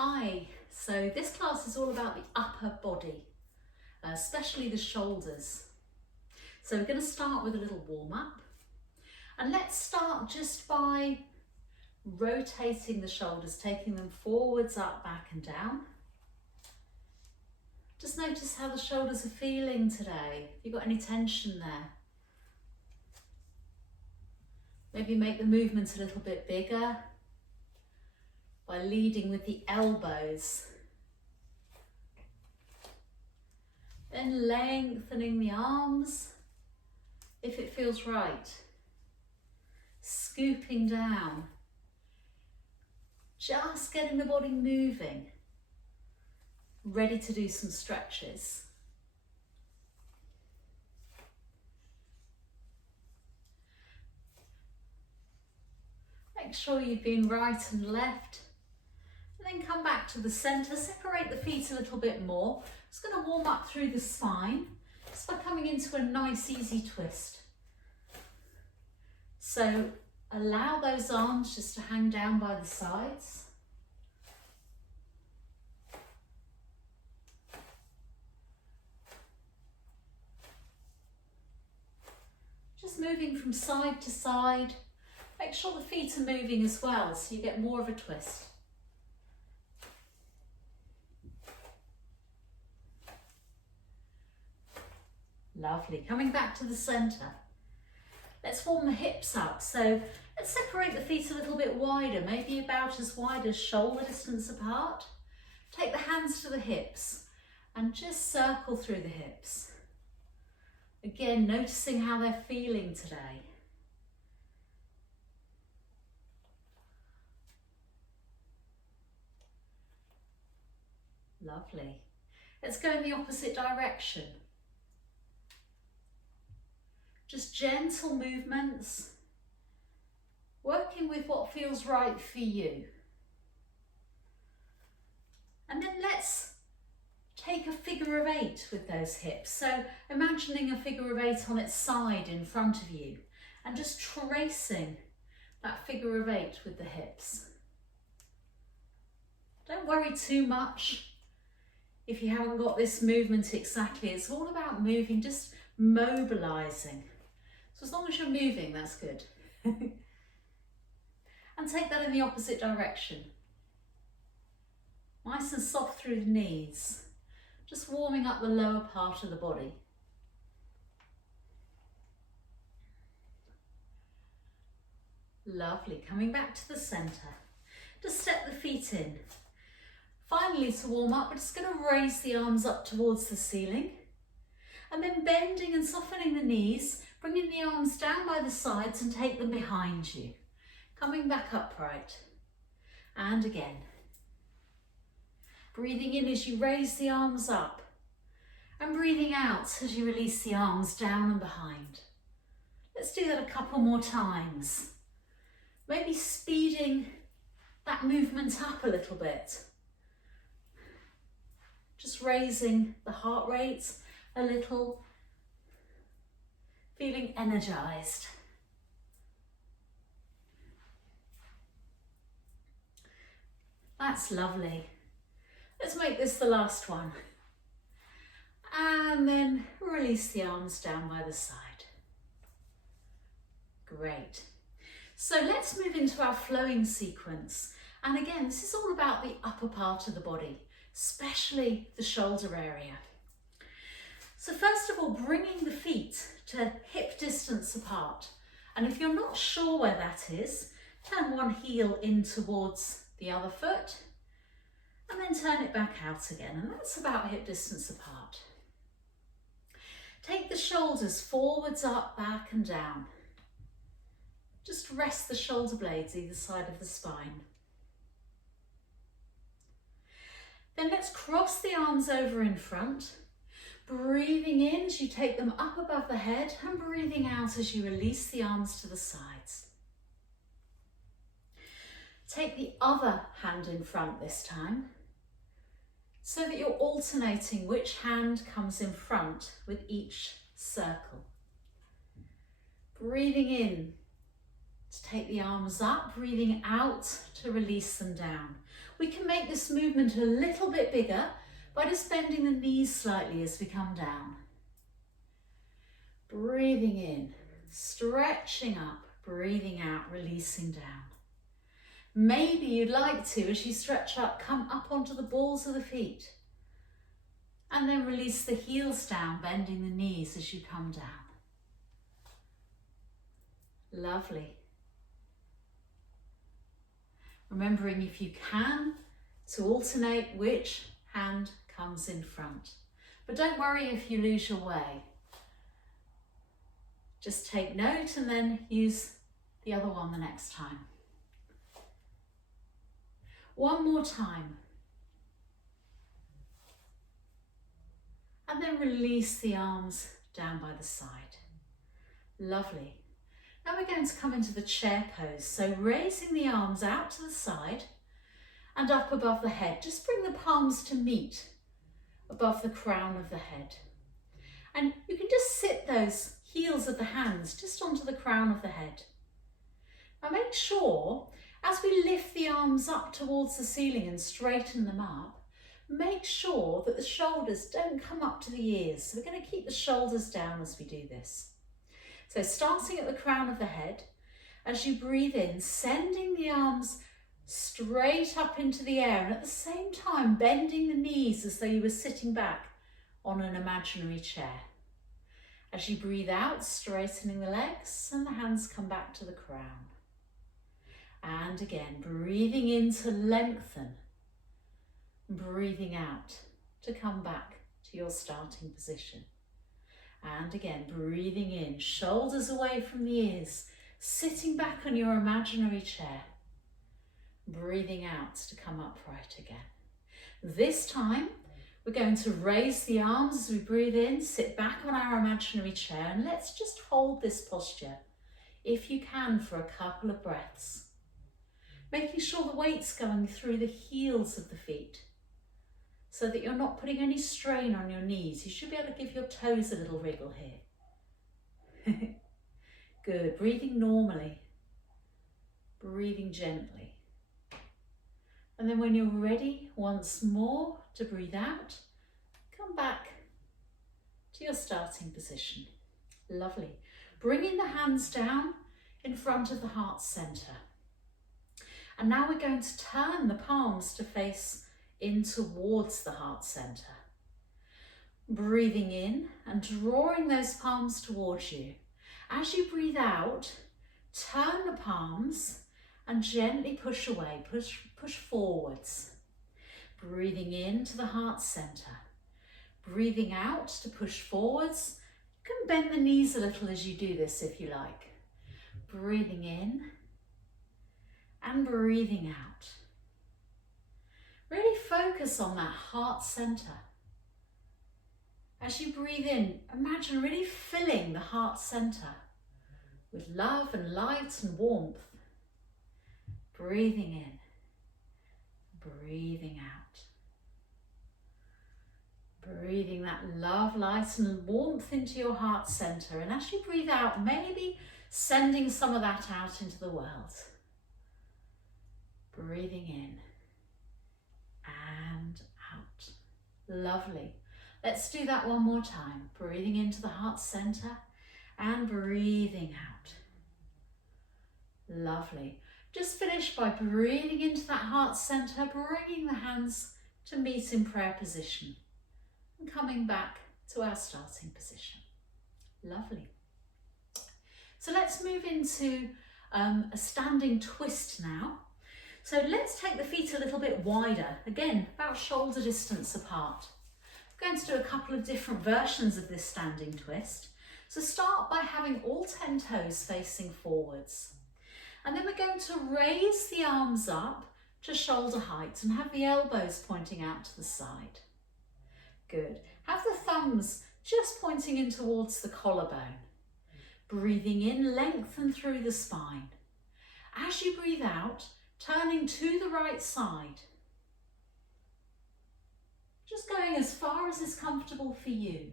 Hi, so this class is all about the upper body, especially the shoulders. So we're going to start with a little warm-up, and let's start just by rotating the shoulders, taking them forwards, up, back and down. Just notice how the shoulders are feeling today. Have you got any tension there? Maybe make the movement a little bit bigger by leading with the elbows. Then lengthening the arms if it feels right. Scooping down. Just getting the body moving. Ready to do some stretches. Make sure you've been right and left. And then come back to the centre, separate the feet a little bit more. Just going to warm up through the spine, just by coming into a nice easy twist. So allow those arms just to hang down by the sides. Just moving from side to side. Make sure the feet are moving as well, so you get more of a twist. Lovely. Coming back to the centre. Let's warm the hips up. So let's separate the feet a little bit wider, maybe about as wide as shoulder distance apart. Take the hands to the hips and just circle through the hips. Again, noticing how they're feeling today. Lovely. Let's go in the opposite direction. Just gentle movements, working with what feels right for you. And then let's take a figure of 8 with those hips. So imagining a figure of 8 on its side in front of you and just tracing that figure of 8 with the hips. Don't worry too much if you haven't got this movement exactly. It's all about moving, just mobilising. So as long as you're moving, that's good. And take that in the opposite direction. Nice and soft through the knees. Just warming up the lower part of the body. Lovely. Coming back to the centre. Just step the feet in. Finally, to warm up, we're just going to raise the arms up towards the ceiling. And then bending and softening the knees, bringing the arms down by the sides and take them behind you. Coming back upright. And again. Breathing in as you raise the arms up. And breathing out as you release the arms down and behind. Let's do that a couple more times. Maybe speeding that movement up a little bit. Just raising the heart rate a little, feeling energized. That's lovely. Let's make this the last one. And then release the arms down by the side. Great. So let's move into our flowing sequence. And again, this is all about the upper part of the body, especially the shoulder area. So first of all, bringing the feet to hip distance apart. And if you're not sure where that is, turn one heel in towards the other foot and then turn it back out again. And that's about hip distance apart. Take the shoulders forwards, up, back and down. Just rest the shoulder blades either side of the spine. Then let's cross the arms over in front. Breathing in as you take them up above the head and breathing out as you release the arms to the sides. Take the other hand in front this time so that you're alternating which hand comes in front with each circle. Breathing in to take the arms up, breathing out to release them down. We can make this movement a little bit bigger by just bending the knees slightly as we come down. Breathing in, stretching up, breathing out, releasing down. Maybe you'd like to, as you stretch up, come up onto the balls of the feet. And then release the heels down, bending the knees as you come down. Lovely. Remembering, if you can, to alternate which hand comes in front. But don't worry if you lose your way. Just take note and then use the other one the next time. One more time. And then release the arms down by the side. Lovely. Now we're going to come into the chair pose. So raising the arms out to the side and up above the head. Just bring the palms to meet above the crown of the head. And you can just sit those heels of the hands just onto the crown of the head. Now make sure, as we lift the arms up towards the ceiling and straighten them up, make sure that the shoulders don't come up to the ears. So we're going to keep the shoulders down as we do this. So starting at the crown of the head, as you breathe in, sending the arms straight up into the air, and at the same time bending the knees as though you were sitting back on an imaginary chair. As you breathe out, straightening the legs, and the hands come back to the crown. And again, breathing in to lengthen. Breathing out to come back to your starting position. And again, breathing in, shoulders away from the ears, sitting back on your imaginary chair. Breathing out to come upright again. This time, we're going to raise the arms as we breathe in, sit back on our imaginary chair, and let's just hold this posture, if you can, for a couple of breaths. Making sure the weight's going through the heels of the feet, so that you're not putting any strain on your knees. You should be able to give your toes a little wriggle here. Good, breathing normally, breathing gently. And then when you're ready, once more to breathe out, come back to your starting position. Lovely. Bringing the hands down in front of the heart centre. And now we're going to turn the palms to face in towards the heart centre. Breathing in and drawing those palms towards you. As you breathe out, turn the palms and gently push away, push forwards. Breathing into the heart centre. Breathing out to push forwards. You can bend the knees a little as you do this if you like. Breathing in and breathing out. Really focus on that heart centre. As you breathe in, imagine really filling the heart centre with love and light and warmth. Breathing in, breathing out. Breathing that love, light and warmth into your heart centre. And as you breathe out, maybe sending some of that out into the world. Breathing in and out. Lovely. Let's do that one more time. Breathing into the heart centre and breathing out. Lovely. Just finish by breathing into that heart centre, bringing the hands to meet in prayer position and coming back to our starting position. Lovely. So let's move into a standing twist now. So let's take the feet a little bit wider, again, about shoulder distance apart. I'm going to do a couple of different versions of this standing twist. So start by having all 10 toes facing forwards. And then we're going to raise the arms up to shoulder height and have the elbows pointing out to the side. Good. Have the thumbs just pointing in towards the collarbone. Breathing in, lengthen through the spine. As you breathe out, turning to the right side. Just going as far as is comfortable for you.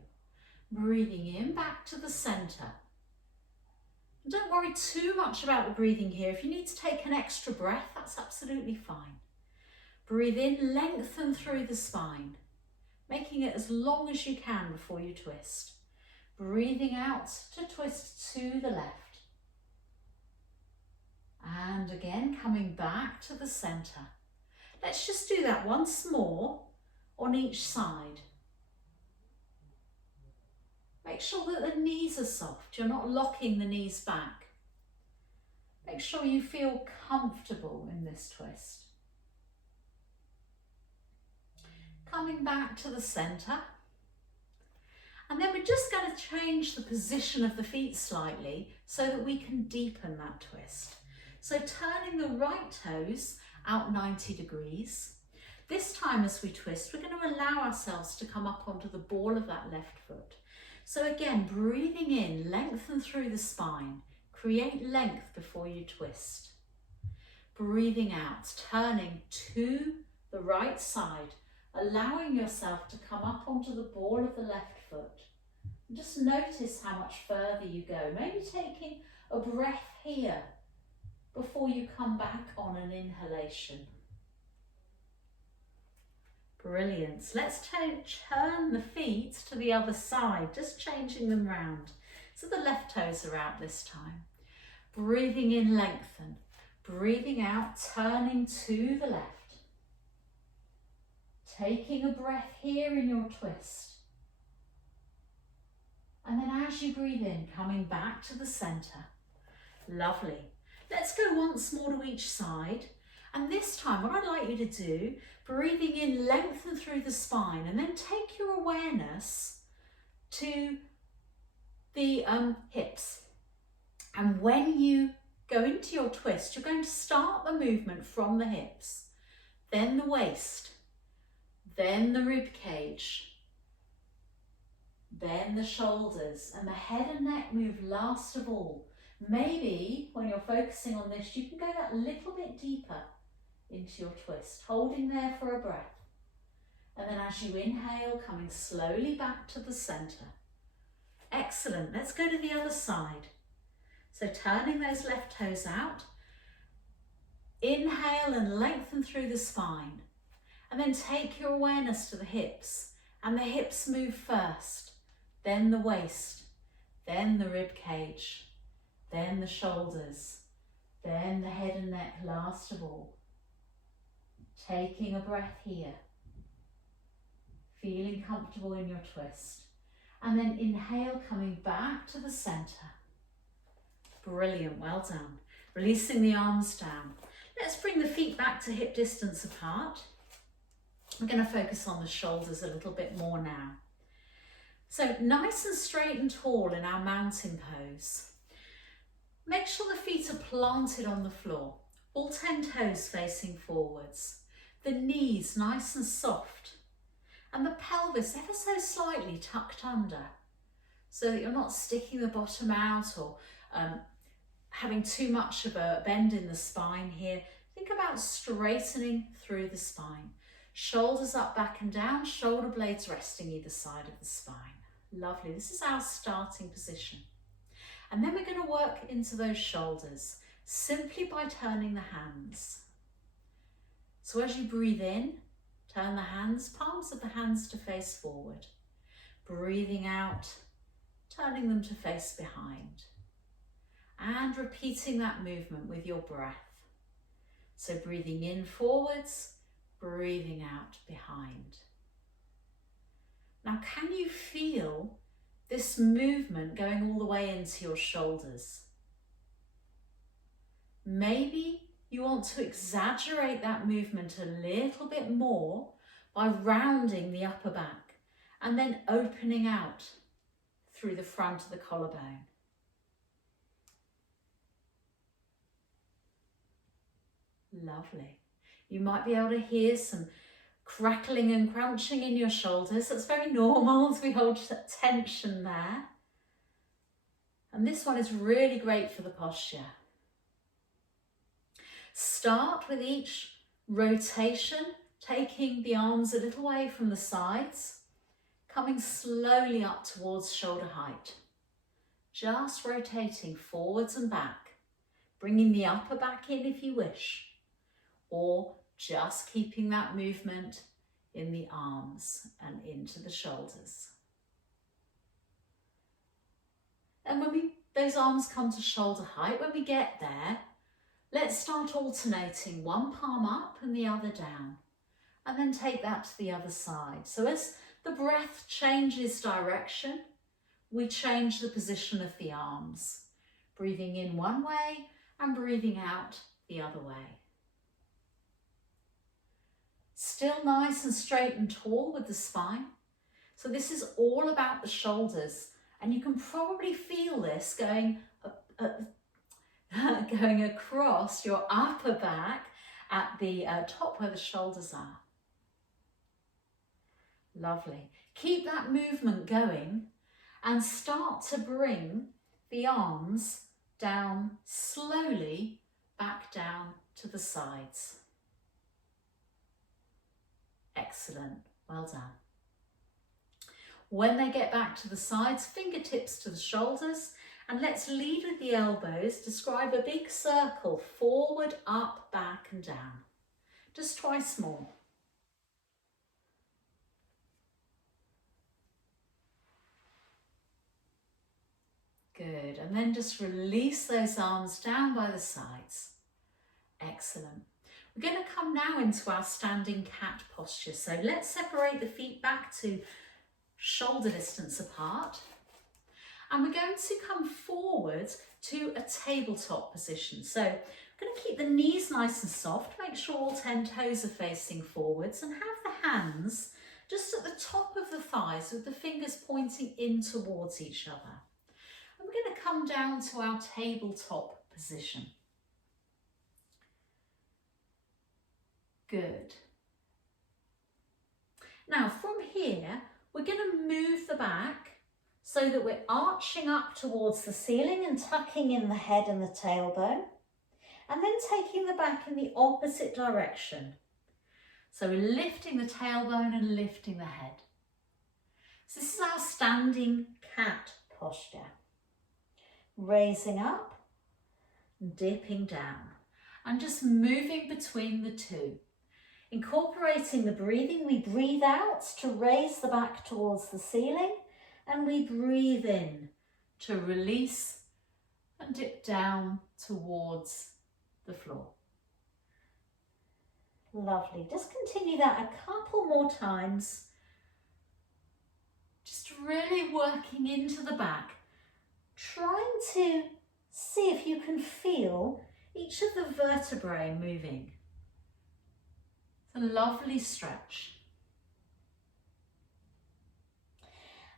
Breathing in, back to the centre. Don't worry too much about the breathing here. If you need to take an extra breath, that's absolutely fine. Breathe in, lengthen through the spine, making it as long as you can before you twist. Breathing out to twist to the left. And again, coming back to the centre. Let's just do that once more on each side. Make sure that the knees are soft. You're not locking the knees back. Make sure you feel comfortable in this twist. Coming back to the centre. And then we're just going to change the position of the feet slightly so that we can deepen that twist. So turning the right toes out 90 degrees. This time as we twist, we're going to allow ourselves to come up onto the ball of that left foot. So again, breathing in, lengthen through the spine. Create length before you twist. Breathing out, turning to the right side, allowing yourself to come up onto the ball of the left foot. And just notice how much further you go. Maybe taking a breath here before you come back on an inhalation. Brilliant. Let's turn the feet to the other side, just changing them round. So the left toes are out this time. Breathing in, lengthen. Breathing out, turning to the left. Taking a breath here in your twist. And then as you breathe in, coming back to the centre. Lovely. Let's go once more to each side. And this time, what I'd like you to do, breathing in, lengthen through the spine, and then take your awareness to the hips. And when you go into your twist, you're going to start the movement from the hips, then the waist, then the rib cage, then the shoulders, and the head and neck move last of all. Maybe when you're focusing on this, you can go that little bit deeper into your twist, holding there for a breath. And then as you inhale, coming slowly back to the centre. Excellent. Let's go to the other side. So turning those left toes out. Inhale and lengthen through the spine. And then take your awareness to the hips. And the hips move first, then the waist, then the rib cage, then the shoulders, then the head and neck last of all. Taking a breath here, feeling comfortable in your twist. And then inhale, coming back to the centre. Brilliant, well done. Releasing the arms down. Let's bring the feet back to hip distance apart. We're going to focus on the shoulders a little bit more now. So nice and straight and tall in our mountain pose. Make sure the feet are planted on the floor, all 10 toes facing forwards. The knees nice and soft, and the pelvis ever so slightly tucked under, so that you're not sticking the bottom out or having too much of a bend in the spine here. Think about straightening through the spine. Shoulders up, back and down, shoulder blades resting either side of the spine. Lovely, this is our starting position. And then we're going to work into those shoulders simply by turning the hands. So as you breathe in, turn the hands, palms of the hands to face forward. Breathing out, turning them to face behind. And repeating that movement with your breath. So breathing in forwards, breathing out behind. Now, can you feel this movement going all the way into your shoulders? Maybe you want to exaggerate that movement a little bit more by rounding the upper back and then opening out through the front of the collarbone. Lovely. You might be able to hear some crackling and crunching in your shoulders. That's very normal as we hold tension there. And this one is really great for the posture. Start with each rotation, taking the arms a little away from the sides, coming slowly up towards shoulder height. Just rotating forwards and back, bringing the upper back in if you wish, or just keeping that movement in the arms and into the shoulders. And when those arms come to shoulder height, when we get there, let's start alternating one palm up and the other down, and then take that to the other side. So as the breath changes direction, we change the position of the arms, breathing in one way and breathing out the other way. Still nice and straight and tall with the spine. So this is all about the shoulders, and you can probably feel this going across your upper back at the top where the shoulders are. Lovely. Keep that movement going and start to bring the arms down slowly back down to the sides. Excellent, well done. When they get back to the sides, fingertips to the shoulders, and let's lead with the elbows. Describe a big circle, forward, up, back and down. Just twice more. Good, and then just release those arms down by the sides. Excellent. We're going to come now into our standing cat posture. So let's separate the feet back to shoulder distance apart. And we're going to come forward to a tabletop position. So I'm going to keep the knees nice and soft, make sure all 10 toes are facing forwards, and have the hands just at the top of the thighs with the fingers pointing in towards each other. And we're going to come down to our tabletop position. Good. Now from here, we're going to move the back so that we're arching up towards the ceiling and tucking in the head and the tailbone, and then taking the back in the opposite direction. So we're lifting the tailbone and lifting the head. So this is our standing cat posture. Raising up, dipping down, and just moving between the two. Incorporating the breathing, we breathe out to raise the back towards the ceiling, and we breathe in to release and dip down towards the floor. Lovely. Just continue that a couple more times. Just really working into the back, trying to see if you can feel each of the vertebrae moving. It's a lovely stretch.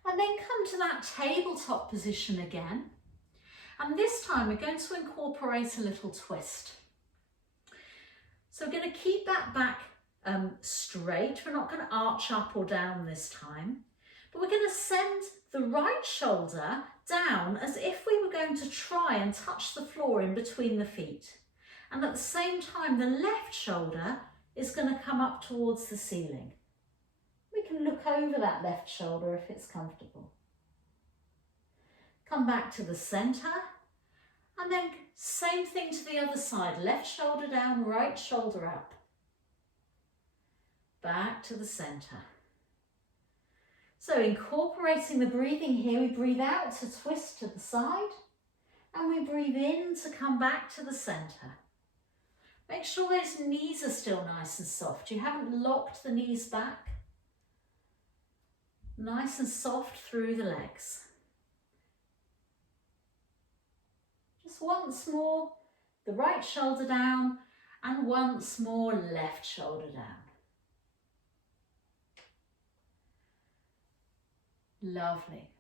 And then come to that tabletop position again. And this time we're going to incorporate a little twist. So we're going to keep that back straight. We're not going to arch up or down this time, but we're going to send the right shoulder down as if we were going to try and touch the floor in between the feet. And at the same time, the left shoulder is going to come up towards the ceiling. We can look over that left shoulder if it's comfortable. Come back to the centre, and then same thing to the other side. Left shoulder down, right shoulder up. Back to the centre. So incorporating the breathing here, we breathe out to twist to the side, and we breathe in to come back to the centre. Make sure those knees are still nice and soft. You haven't locked the knees back. Nice and soft through the legs. Just once more, the right shoulder down, and once more, left shoulder down. Lovely.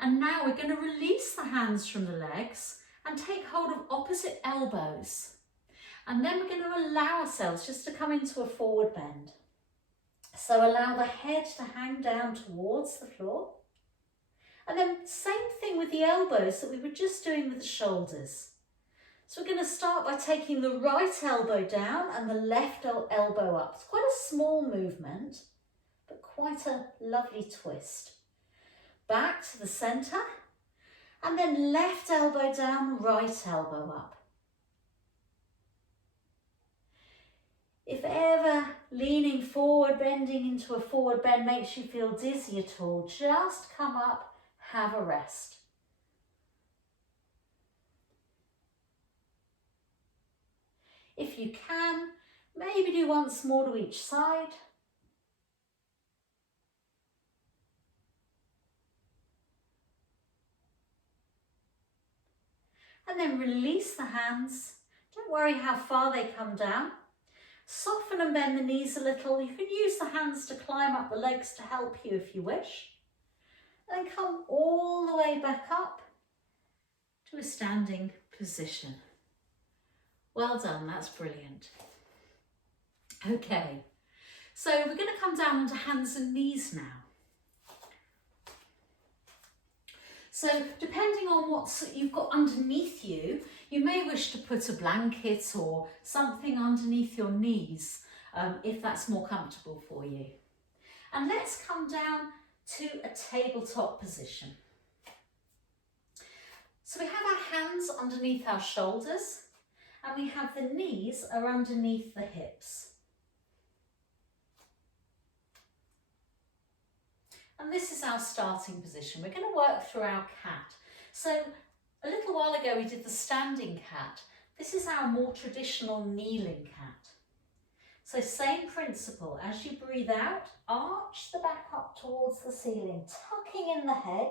And now we're going to release the hands from the legs and take hold of opposite elbows. And then we're going to allow ourselves just to come into a forward bend. So allow the head to hang down towards the floor. And then same thing with the elbows that we were just doing with the shoulders. So we're going to start by taking the right elbow down and the left elbow up. It's quite a small movement, but quite a lovely twist. Back to the centre, and then left elbow down, right elbow up. If ever leaning forward, bending into a forward bend makes you feel dizzy at all, just come up, have a rest. If you can, maybe do once more to each side. And then release the hands. Don't worry how far they come down. Soften and bend the knees a little. You can use the hands to climb up the legs to help you if you wish. Then come all the way back up to a standing position. Well done, that's brilliant. Okay, so we're going to come down onto hands and knees now. So depending on what you've got underneath you, you may wish to put a blanket or something underneath your knees if that's more comfortable for you. And let's come down to a tabletop position. So we have our hands underneath our shoulders and we have the knees are underneath the hips. And this is our starting position. We're going to work through our cat. So a little while ago we did the standing cat. This is our more traditional kneeling cat. So same principle, as you breathe out, arch the back up towards the ceiling, tucking in the head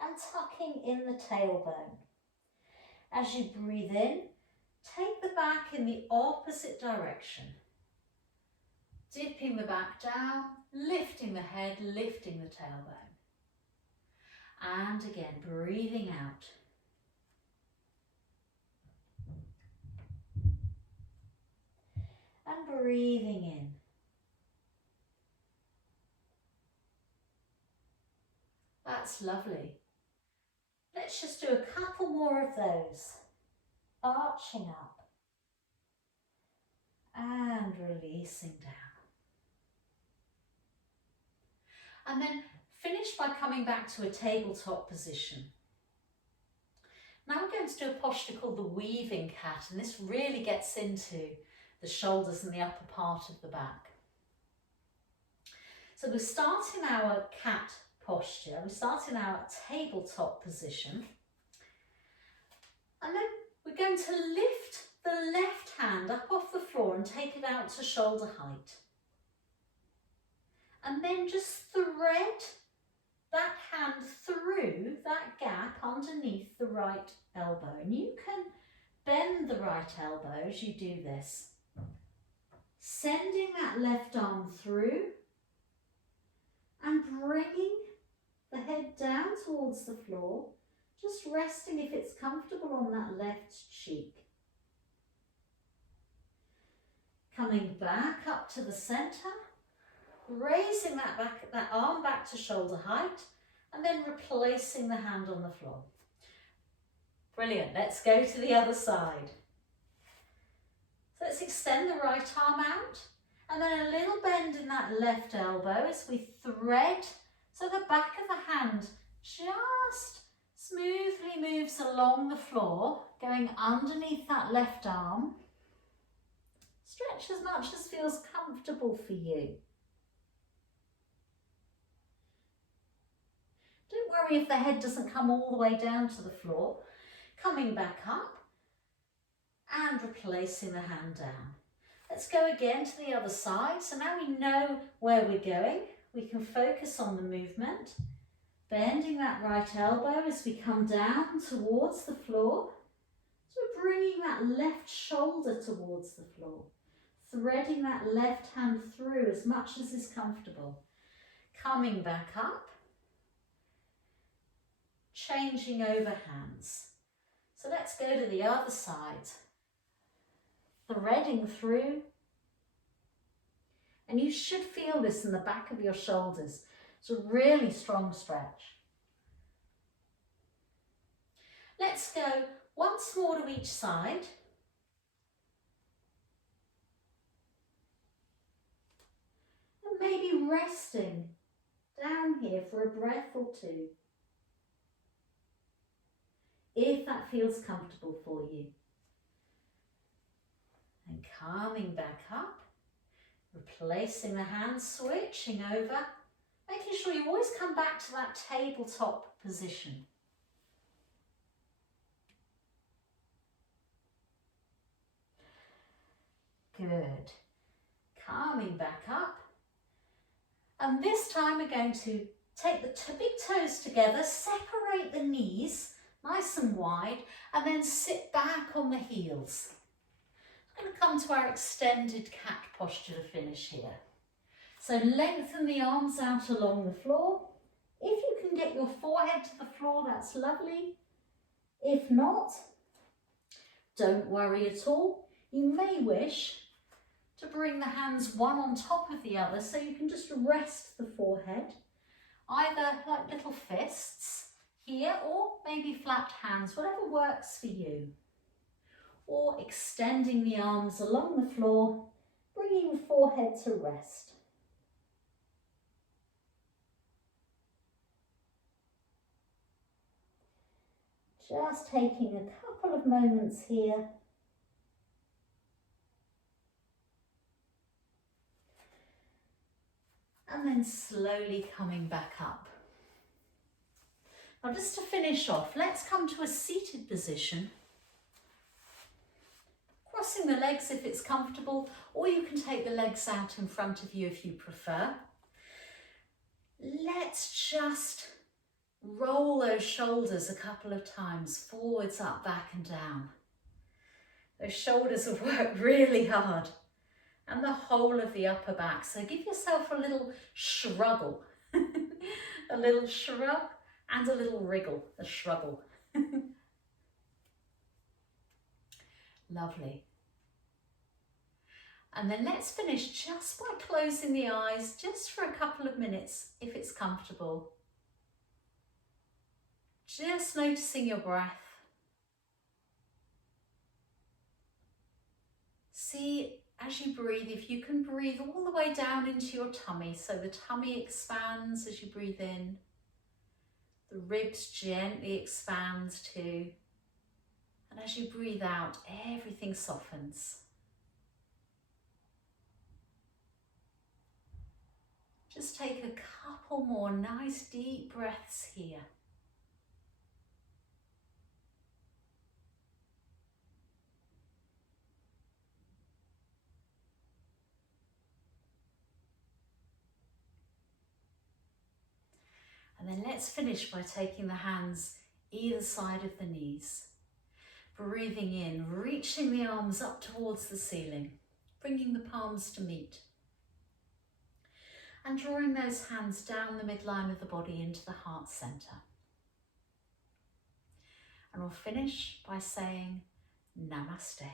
and tucking in the tailbone. As you breathe in, take the back in the opposite direction. Dipping the back down, lifting the head, lifting the tailbone. And again, breathing out. And breathing in. That's lovely. Let's just do a couple more of those. Arching up. And releasing down. And then finish by coming back to a tabletop position. Now we're going to do a posture called the weaving cat, and this really gets into the shoulders and the upper part of the back. So we're starting our cat posture, we're starting our tabletop position, and then we're going to lift the left hand up off the floor and take it out to shoulder height. And then just thread that hand through that gap underneath the right elbow. And you can bend the right elbow as you do this. Sending that left arm through and bringing the head down towards the floor, just resting if it's comfortable on that left cheek. Coming back up to the centre. Raising that arm back to shoulder height and then replacing the hand on the floor. Brilliant, let's go to the other side. So let's extend the right arm out and then a little bend in that left elbow as we thread so the back of the hand just smoothly moves along the floor, going underneath that left arm. Stretch as much as feels comfortable for you. Don't worry if the head doesn't come all the way down to the floor. Coming back up and replacing the hand down. Let's go again to the other side. So now we know where we're going. We can focus on the movement. Bending that right elbow as we come down towards the floor. So we're bringing that left shoulder towards the floor. Threading that left hand through as much as is comfortable. Coming back up. Changing over hands. So let's go to the other side. Threading through. And you should feel this in the back of your shoulders. It's a really strong stretch. Let's go once more to each side. And maybe resting down here for a breath or two. If that feels comfortable for you. And coming back up Replacing the hands, switching over, making sure you always come back to that tabletop position. Good. Coming back up. And this time we're going to take the big toes together, separate the knees nice and wide, and then sit back on the heels. I'm going to come to our extended cat posture to finish here. So lengthen the arms out along the floor. If you can get your forehead to the floor, that's lovely. If not, don't worry at all. You may wish to bring the hands one on top of the other so you can just rest the forehead, either like little fists here or maybe flat hands, whatever works for you. Or extending the arms along the floor, bringing the forehead to rest. Just taking a couple of moments here. And then slowly coming back up. Now just to finish off, let's come to a seated position. Crossing the legs if it's comfortable, or you can take the legs out in front of you if you prefer. Let's just roll those shoulders a couple of times, forwards, up, back and down. Those shoulders have worked really hard. And the whole of the upper back. So give yourself a little shruggle, a little shrug and a little wriggle, a shruggle. Lovely. And then let's finish just by closing the eyes just for a couple of minutes if it's comfortable. Just noticing your breath. See, as you breathe, if you can breathe all the way down into your tummy, so the tummy expands as you breathe in, the ribs gently expand too, and as you breathe out, everything softens. Just take a couple more nice deep breaths here. And then let's finish by taking the hands either side of the knees. Breathing in, reaching the arms up towards the ceiling, bringing the palms to meet. And drawing those hands down the midline of the body into the heart center. And we'll finish by saying Namaste.